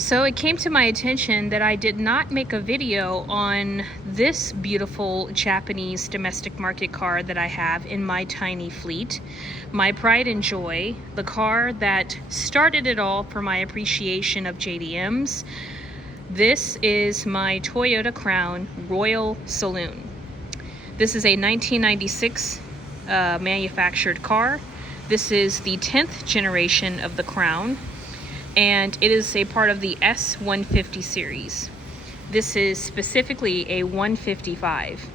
So it came to my attention that I did not make a video on this beautiful Japanese domestic market car that I have in my tiny fleet. My pride and joy, the car that started it all for my appreciation of JDMs. This is my Toyota Crown Royal Saloon. This is a 1996 manufactured car. This is the 10th generation of the Crown, and it is a part of the S150 series. This is specifically a 155.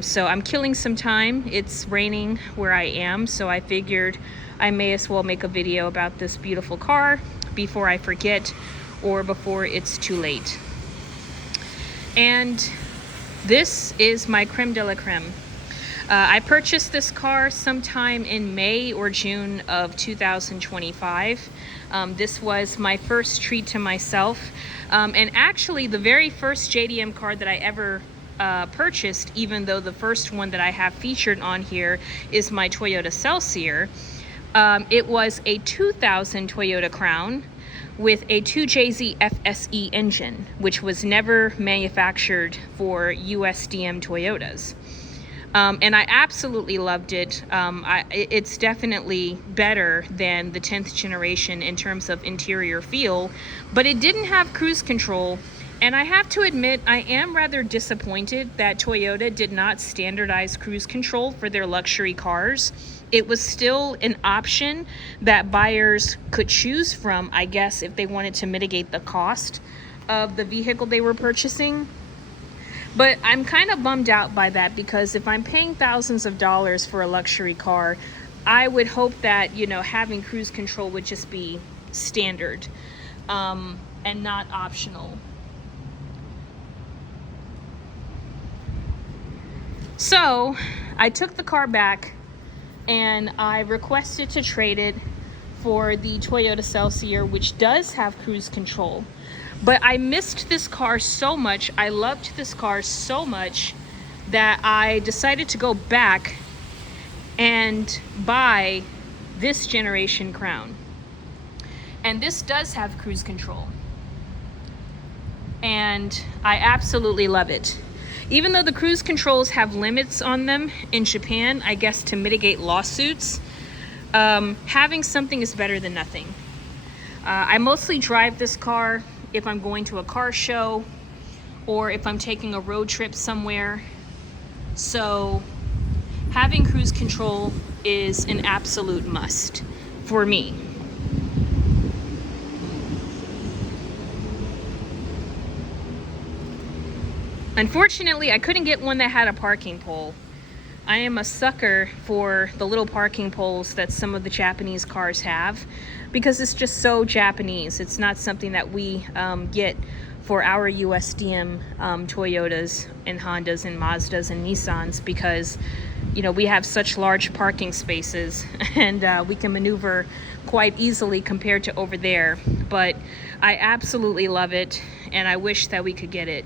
So I'm killing some time. It's raining where I am, so I figured I may as well make a video about this beautiful car before I forget or before it's too late. And this is my creme de la creme. I purchased this car sometime in May or June of 2025. This was my first treat to myself. And actually the very first JDM car that I ever purchased, even though the first one that I have featured on here is my Toyota Celsior. It was a 2000 Toyota Crown with a 2JZ FSE engine, which was never manufactured for USDM Toyotas. And I absolutely loved it. It's definitely better than the 10th generation in terms of interior feel, but it didn't have cruise control. And I have to admit, I am rather disappointed that Toyota did not standardize cruise control for their luxury cars. It was still an option that buyers could choose from, I guess, if they wanted to mitigate the cost of the vehicle they were purchasing. But I'm kind of bummed out by that, because if I'm paying thousands of dollars for a luxury car, I would hope that, you know, having cruise control would just be standard and not optional. So I took the car back and I requested to trade it for the Toyota Celsior, which does have cruise control. But I missed this car so much, I loved this car so much, that I decided to go back and buy this generation Crown. And this does have cruise control. And I absolutely love it. Even though the cruise controls have limits on them in Japan, I guess to mitigate lawsuits, having something is better than nothing. I mostly drive this car if I'm going to a car show or if I'm taking a road trip somewhere. So having cruise control is an absolute must for me. Unfortunately, I couldn't get one that had a parking pole. I am a sucker for the little parking poles that some of the Japanese cars have, because it's just so Japanese. It's not something that we get for our USDM Toyotas and Hondas and Mazdas and Nissans, because, you know, we have such large parking spaces and we can maneuver quite easily compared to over there. But I absolutely love it, and I wish that we could get it.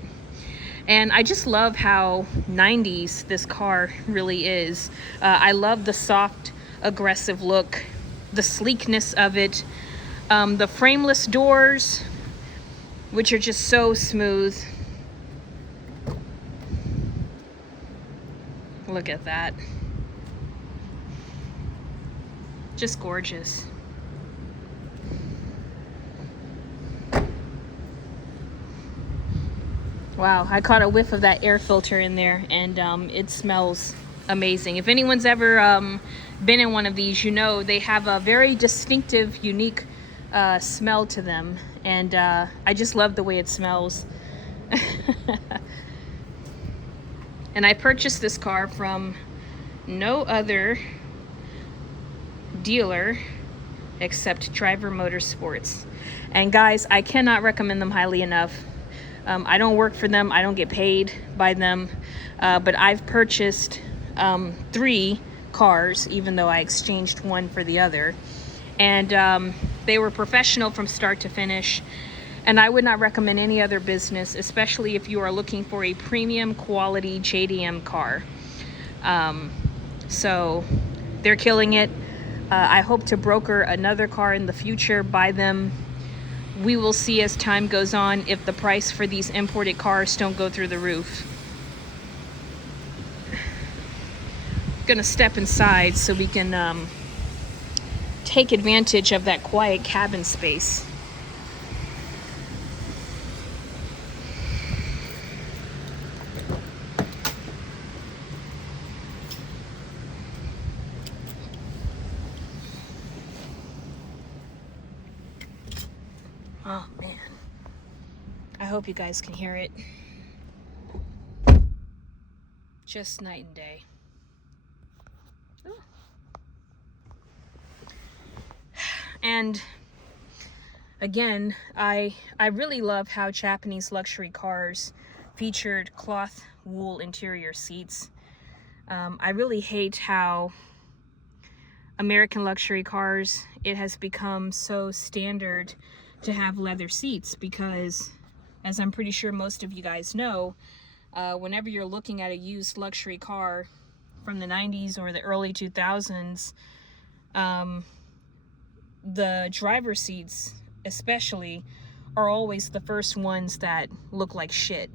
And I just love how 90s this car really is. I love the soft, aggressive look, the sleekness of it, the frameless doors, which are just so smooth. Look at that. Just gorgeous. Wow, I caught a whiff of that air filter in there, and it smells amazing. If anyone's ever been in one of these, you know they have a very distinctive, unique smell to them, and I just love the way it smells. And I purchased this car from no other dealer except Driver Motorsports. And guys, I cannot recommend them highly enough. I don't work for them. I don't get paid by them. But I've purchased 3 cars, even though I exchanged one for the other. And they were professional from start to finish. And I would not recommend any other business, especially if you are looking for a premium quality JDM car. So they're killing it. I hope to broker another car in the future by them. we will see as time goes on if the price for these imported cars don't go through the roof. Gonna step inside so we can take advantage of that quiet cabin space. Oh man, I hope you guys can hear it. Just night and day. And again, I really love how Japanese luxury cars featured cloth wool interior seats. I really hate how American luxury cars, it has become so standard to have leather seats, because as I'm pretty sure most of you guys know, whenever you're looking at a used luxury car from the 90s or the early 2000s, the driver seats especially are always the first ones that look like shit,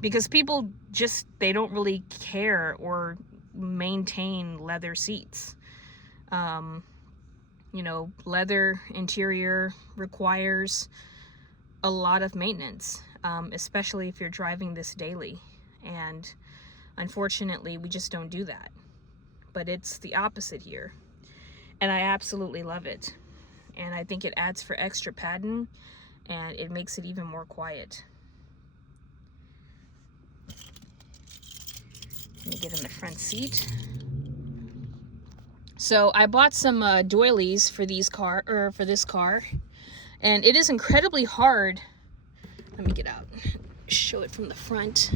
because people just, they don't really care or maintain leather seats. You know, leather interior requires a lot of maintenance, especially if you're driving this daily. And unfortunately, we just don't do that. But it's the opposite here. And I absolutely love it. And I think it adds for extra padding, and it makes it even more quiet. Let me get in the front seat. So I bought some doilies for this car, and it is incredibly hard. Let me get out, show it from the front.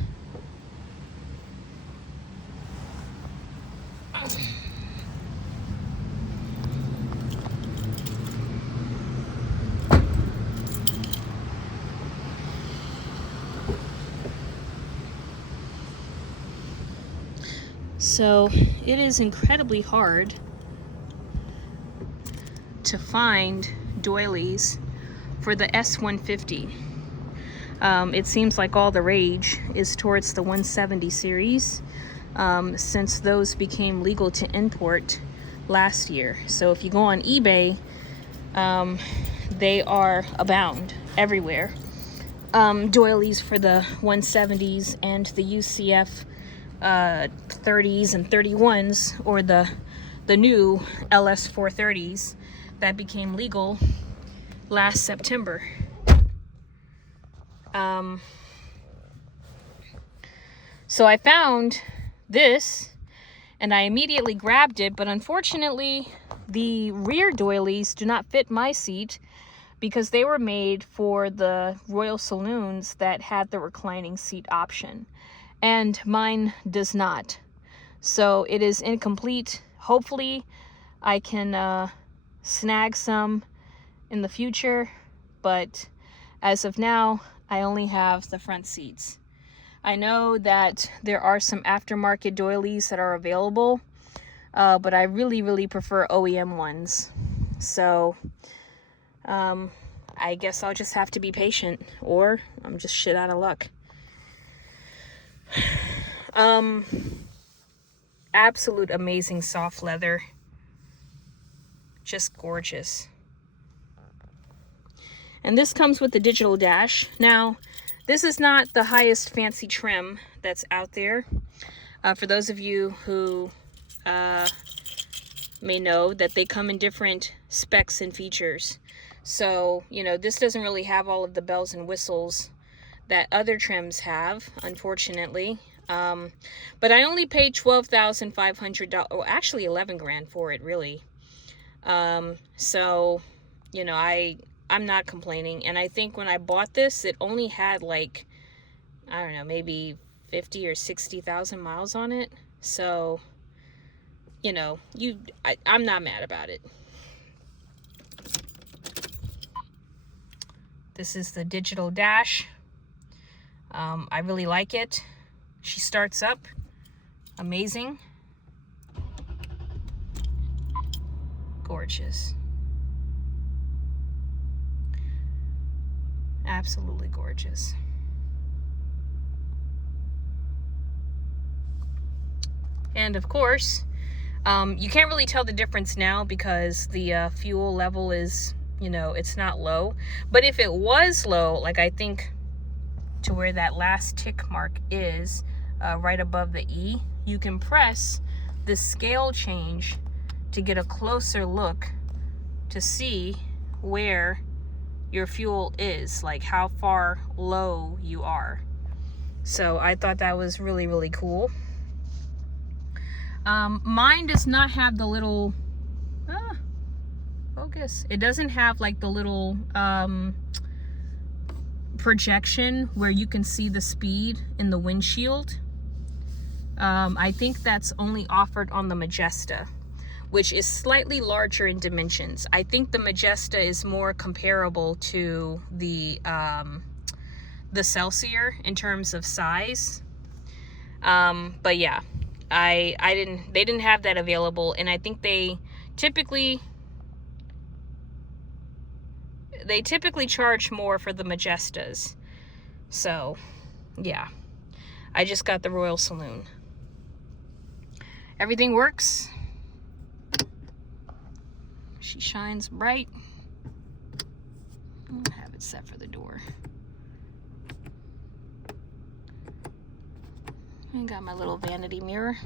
So it is incredibly hard to find doilies for the S150. It seems like all the rage is towards the 170 series, since those became legal to import last year. So if you go on eBay, they are abound everywhere. Doilies for the 170s and the UCF 30s and 31s, or the new LS 430s that became legal last September. So I found this and I immediately grabbed it, but unfortunately the rear doilies do not fit my seat, because they were made for the Royal Saloons that had the reclining seat option, and mine does not. So it is incomplete. Hopefully I can snag some in the future, but as of now I only have the front seats. I know that there are some aftermarket doilies that are available, but I really prefer OEM ones. So I guess I'll just have to be patient, or I'm just shit out of luck. Absolute amazing soft leather, just gorgeous. And this comes with the digital dash. Now, this is not the highest fancy trim that's out there. For those of you who may know that they come in different specs and features. So, you know, this doesn't really have all of the bells and whistles that other trims have, unfortunately. But I only paid $12,500, or actually 11 grand for it, really. So, you know, I'm not complaining. And I think when I bought this, it only had like, I don't know, maybe 50 or 60,000 miles on it. So, you know, I'm not mad about it. This is the digital dash. I really like it. She starts up amazing. Gorgeous. Absolutely gorgeous. And of course, you can't really tell the difference now because the fuel level is, you know, it's not low. But if it was low, like I think to where that last tick mark is, right above the E, you can press the scale change to get a closer look to see where your fuel is, like how far low you are. So I thought that was really, really cool. Mine does not have the little, focus. It doesn't have like the little projection where you can see the speed in the windshield. I think that's only offered on the Majesta, which is slightly larger in dimensions. I think the Majesta is more comparable to the Celsior in terms of size. But yeah, they didn't have that available, and I think they typically charge more for the Majestas. So yeah, I just got the Royal Saloon. Everything works. She shines bright. I'll have it set for the door. I got my little vanity mirror.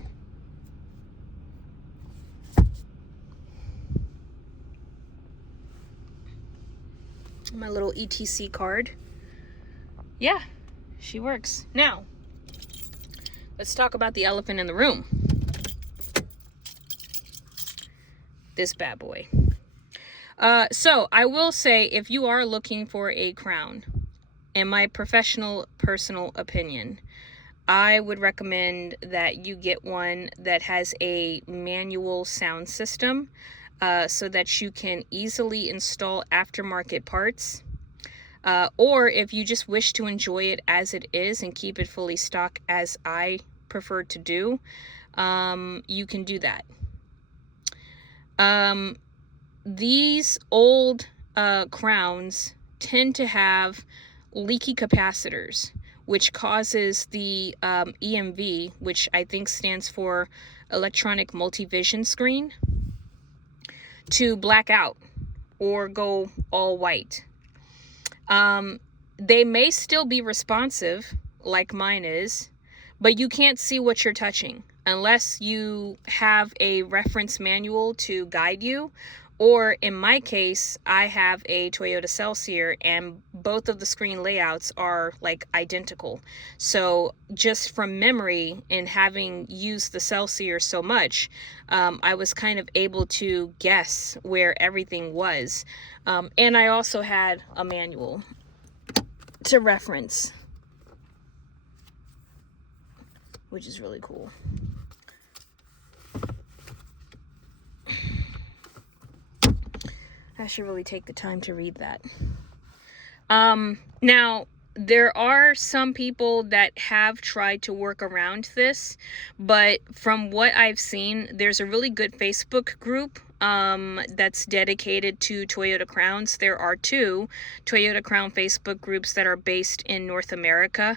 My little ETC card. Yeah, she works. Now, let's talk about the elephant in the room. This bad boy. So I will say, if you are looking for a crown, in my personal opinion, I would recommend that you get one that has a manual sound system, so that you can easily install aftermarket parts. Or if you just wish to enjoy it as it is and keep it fully stock, as I prefer to do, you can do that. These old crowns tend to have leaky capacitors, which causes the EMV, which I think stands for electronic multivision screen, to black out or go all white. They may still be responsive, like mine is, but you can't see what you're touching unless you have a reference manual to guide you. Or in my case, I have a Toyota Celsior, and both of the screen layouts are like identical. So just from memory and having used the Celsior so much, I was kind of able to guess where everything was. And I also had a manual to reference, which is really cool. I should really take the time to read that. Now, there are some people that have tried to work around this, but from what I've seen, there's a really good Facebook group that's dedicated to Toyota Crowns. There are 2 Toyota Crown Facebook groups that are based in North America.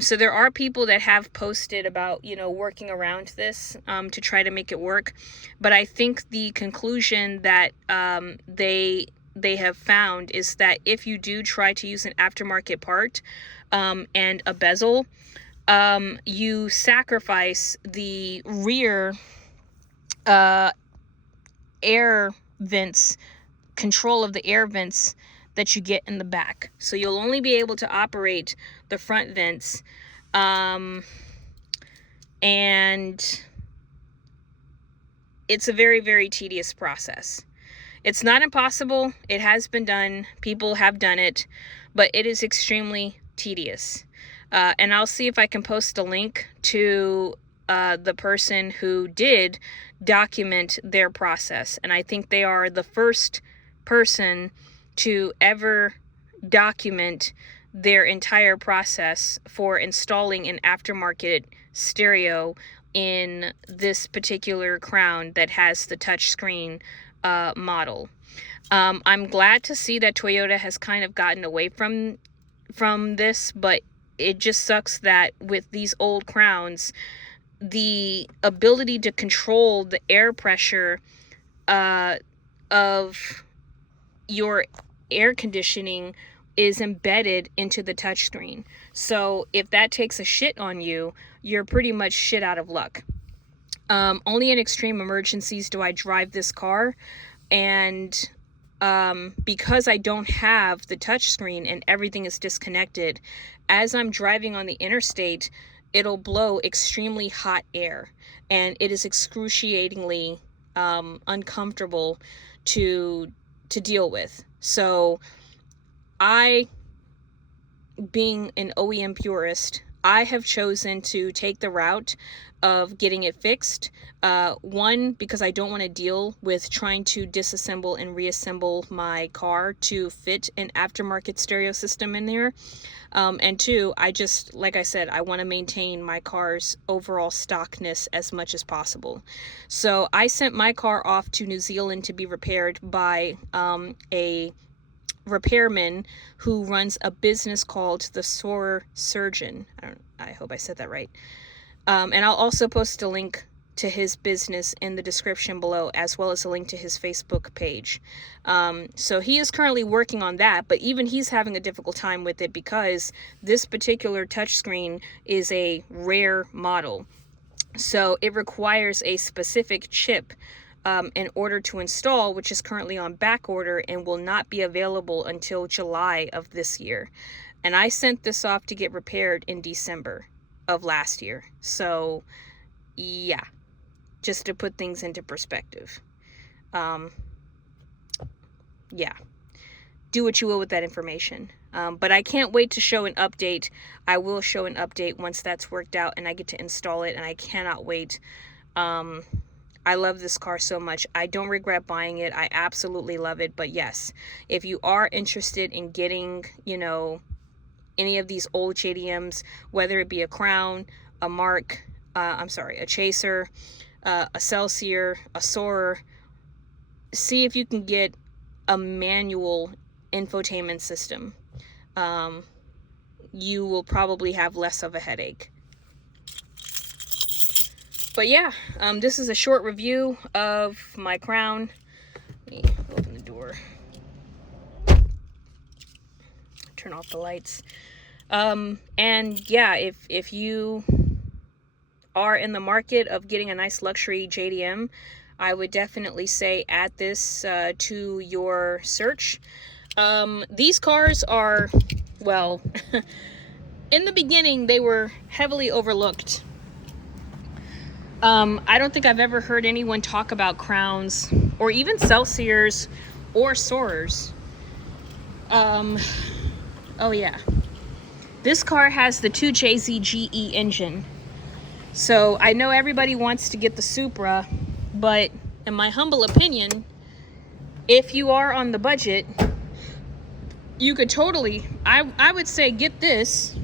So there are people that have posted about, you know, working around this to try to make it work. But I think the conclusion that they have found is that if you do try to use an aftermarket part and a bezel, you sacrifice the rear air vents, control of the air vents that you get in the back. So you'll only be able to operate the front vents, and it's a very, very tedious process. It's not impossible. It has been done. People have done it, but it is extremely tedious. And I'll see if I can post a link to the person who did document their process. And I think they are the first person to ever document their entire process for installing an aftermarket stereo in this particular crown that has the touchscreen model. I'm glad to see that Toyota has kind of gotten away from from this, but it just sucks that with these old crowns, the ability to control the air pressure of your air conditioning is embedded into the touchscreen. So if that takes a shit on you, you're pretty much shit out of luck. Only in extreme emergencies do I drive this car, and because I don't have the touchscreen and everything is disconnected, as I'm driving on the interstate, it'll blow extremely hot air, and it is excruciatingly uncomfortable to deal with. So I, being an OEM purist, I have chosen to take the route of getting it fixed. One, because I don't want to deal with trying to disassemble and reassemble my car to fit an aftermarket stereo system in there. And two, I just, like I said, I want to maintain my car's overall stockness as much as possible. So I sent my car off to New Zealand to be repaired by a repairman who runs a business called the Soarer Surgeon. I hope I said that right. And I'll also post a link to his business in the description below, as well as a link to his Facebook page. So he is currently working on that, but even he's having a difficult time with it because this particular touchscreen is a rare model. So it requires a specific chip in order to install, which is currently on back order and will not be available until July of this year. And I sent this off to get repaired in December of last year. So yeah, just to put things into perspective. Yeah, do what you will with that information. But I can't wait to show an update. I will show an update once that's worked out and I get to install it, and I cannot wait. I love this car so much. I don't regret buying it. I absolutely love it. But yes, if you are interested in getting, you know, any of these old JDMs, whether it be a Crown, a Mark, a Chaser, a Celsior, a Soarer, see if you can get a manual infotainment system. You will probably have less of a headache. But yeah, this is a short review of my Crown. Let me open the door. Turn off the lights. And yeah, if you are in the market of getting a nice luxury JDM, I would definitely say add this to your search. These cars are, well, in the beginning, they were heavily overlooked. I don't think I've ever heard anyone talk about Crowns or even Celsiors or Soarers. Oh yeah. This car has the 2JZ GE engine. So I know everybody wants to get the Supra, but in my humble opinion, if you are on the budget, you could totally, I would say get this.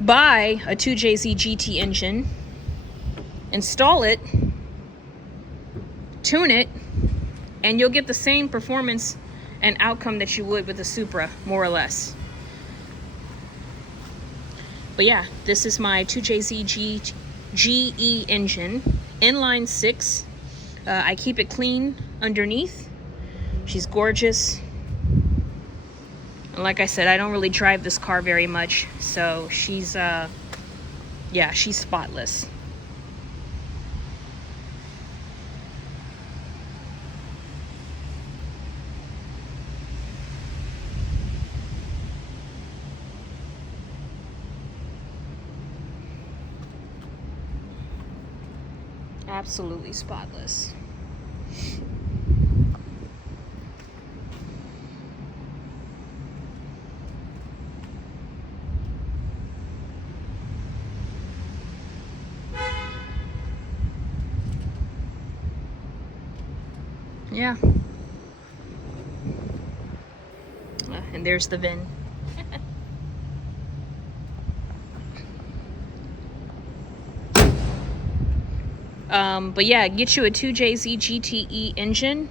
Buy a 2JZ GT engine, install it, tune it, and you'll get the same performance and outcome that you would with a Supra, more or less. But yeah, this is my 2JZ GE engine, inline 6. I keep it clean underneath. She's gorgeous. And like I said, I don't really drive this car very much, so she's, yeah, she's spotless. Absolutely spotless. Yeah. And there's the VIN. But yeah, get you a 2JZ GTE engine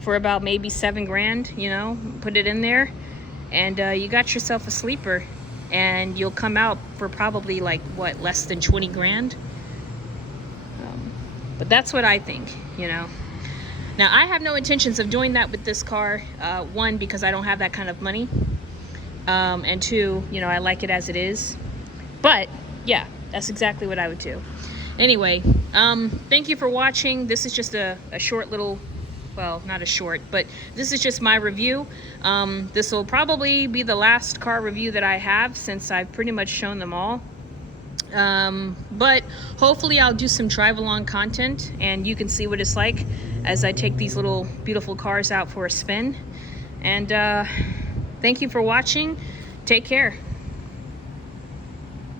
for about maybe 7 grand, you know, put it in there, and you got yourself a sleeper, and you'll come out for probably like, what, less than 20 grand? But that's what I think, you know. Now, I have no intentions of doing that with this car. One, because I don't have that kind of money. And two, you know, I like it as it is. But yeah, that's exactly what I would do. Anyway, thank you for watching. This is just a short little, well, not a short, but this is just my review. This will probably be the last car review that I have, since I've pretty much shown them all. But hopefully I'll do some drive along content, and you can see what it's like as I take these little beautiful cars out for a spin. And thank you for watching. Take care.